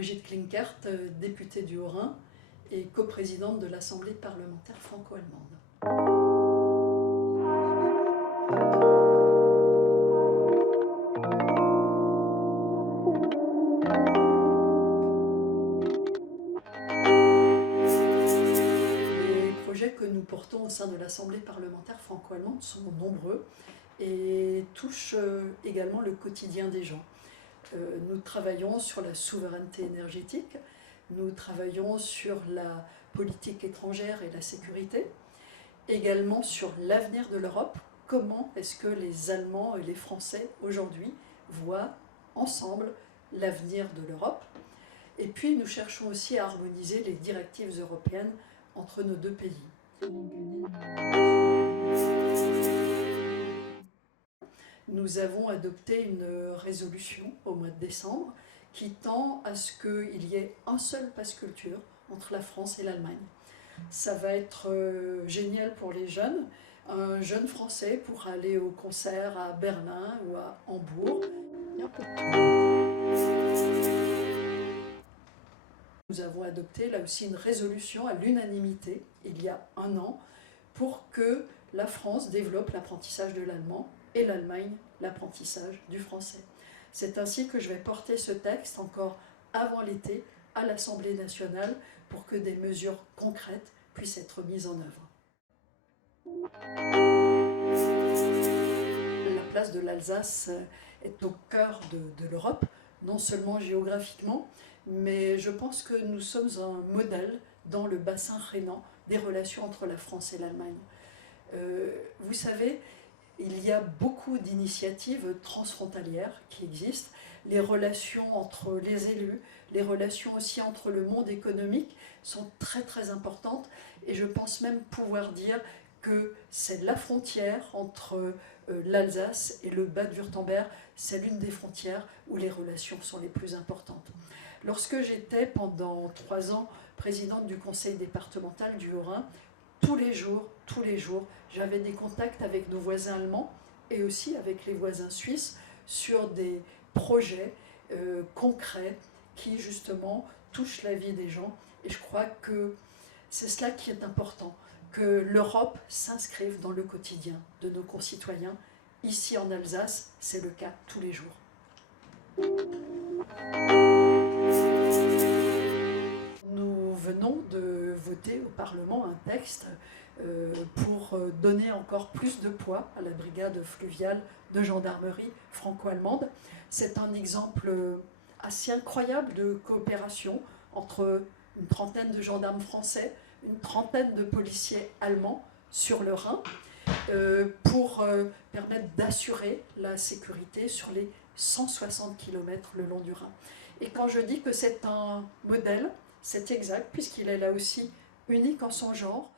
Brigitte Klinkert, députée du Haut-Rhin et coprésidente de l'Assemblée parlementaire franco-allemande. Les projets que nous portons au sein de l'Assemblée parlementaire franco-allemande sont nombreux et touchent également le quotidien des gens. Nous travaillons sur la souveraineté énergétique, nous travaillons sur la politique étrangère et la sécurité, également sur l'avenir de l'Europe. Comment est-ce que les Allemands et les Français aujourd'hui voient ensemble l'avenir de l'Europe? Et puis nous cherchons aussi à harmoniser les directives européennes entre nos deux pays. Nous avons adopté une résolution au mois de décembre qui tend à ce qu'il y ait un seul pass culture entre la France et l'Allemagne. Ça va être génial pour les jeunes. Un jeune Français pourra aller au concert à Berlin ou à Hambourg. Nous avons adopté là aussi une résolution à l'unanimité il y a un an pour que la France développe l'apprentissage de l'allemand et l'Allemagne l'apprentissage du français. C'est ainsi que je vais porter ce texte encore avant l'été à l'Assemblée nationale pour que des mesures concrètes puissent être mises en œuvre. La place de l'Alsace est au cœur de l'Europe, non seulement géographiquement, mais je pense que nous sommes un modèle dans le bassin rhénan des relations entre la France et l'Allemagne. Vous savez, il y a beaucoup d'initiatives transfrontalières qui existent, les relations entre les élus, les relations aussi entre le monde économique sont très très importantes et je pense même pouvoir dire que c'est la frontière entre l'Alsace et le Bade-Wurtemberg, c'est l'une des frontières où les relations sont les plus importantes. Lorsque j'étais pendant 3 ans présidente du conseil départemental du Haut-Rhin, tous les jours, j'avais des contacts avec nos voisins allemands et aussi avec les voisins suisses sur des projets concrets qui justement touchent la vie des gens. Et je crois que c'est cela qui est important, que l'Europe s'inscrive dans le quotidien de nos concitoyens. Ici en Alsace, c'est le cas tous les jours. Nous venons de voter au Parlement un texte pour donner encore plus de poids à la brigade fluviale de gendarmerie franco-allemande. C'est un exemple assez incroyable de coopération entre une trentaine de gendarmes français, une trentaine de policiers allemands sur le Rhin pour permettre d'assurer la sécurité sur les 160 km le long du Rhin. Et quand je dis que c'est un modèle, c'est exact puisqu'il est là aussi unique en son genre.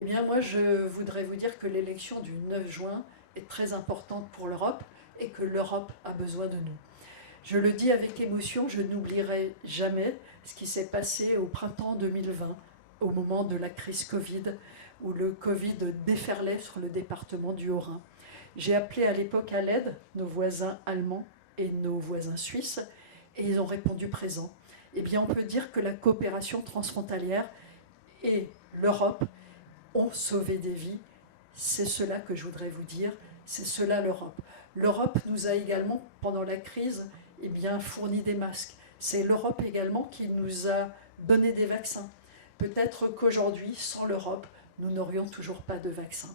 Eh bien, moi, je voudrais vous dire que l'élection du 9 juin est très importante pour l'Europe et que l'Europe a besoin de nous. Je le dis avec émotion, je n'oublierai jamais ce qui s'est passé au printemps 2020, au moment de la crise Covid, où le Covid déferlait sur le département du Haut-Rhin. J'ai appelé à l'époque à l'aide nos voisins allemands et nos voisins suisses, et ils ont répondu présent. Eh bien, on peut dire que la coopération transfrontalière et l'Europe ont sauvé des vies. C'est cela que je voudrais vous dire, c'est cela l'Europe. L'Europe nous a également, pendant la crise, eh bien, fourni des masques. C'est l'Europe également qui nous a donné des vaccins. Peut-être qu'aujourd'hui, sans l'Europe, nous n'aurions toujours pas de vaccins.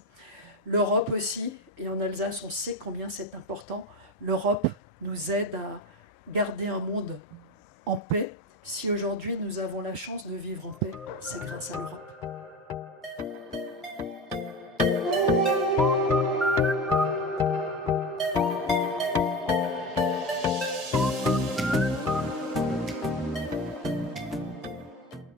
L'Europe aussi, et en Alsace on sait combien c'est important, l'Europe nous aide à garder un monde en paix. Si aujourd'hui nous avons la chance de vivre en paix, c'est grâce à l'Europe.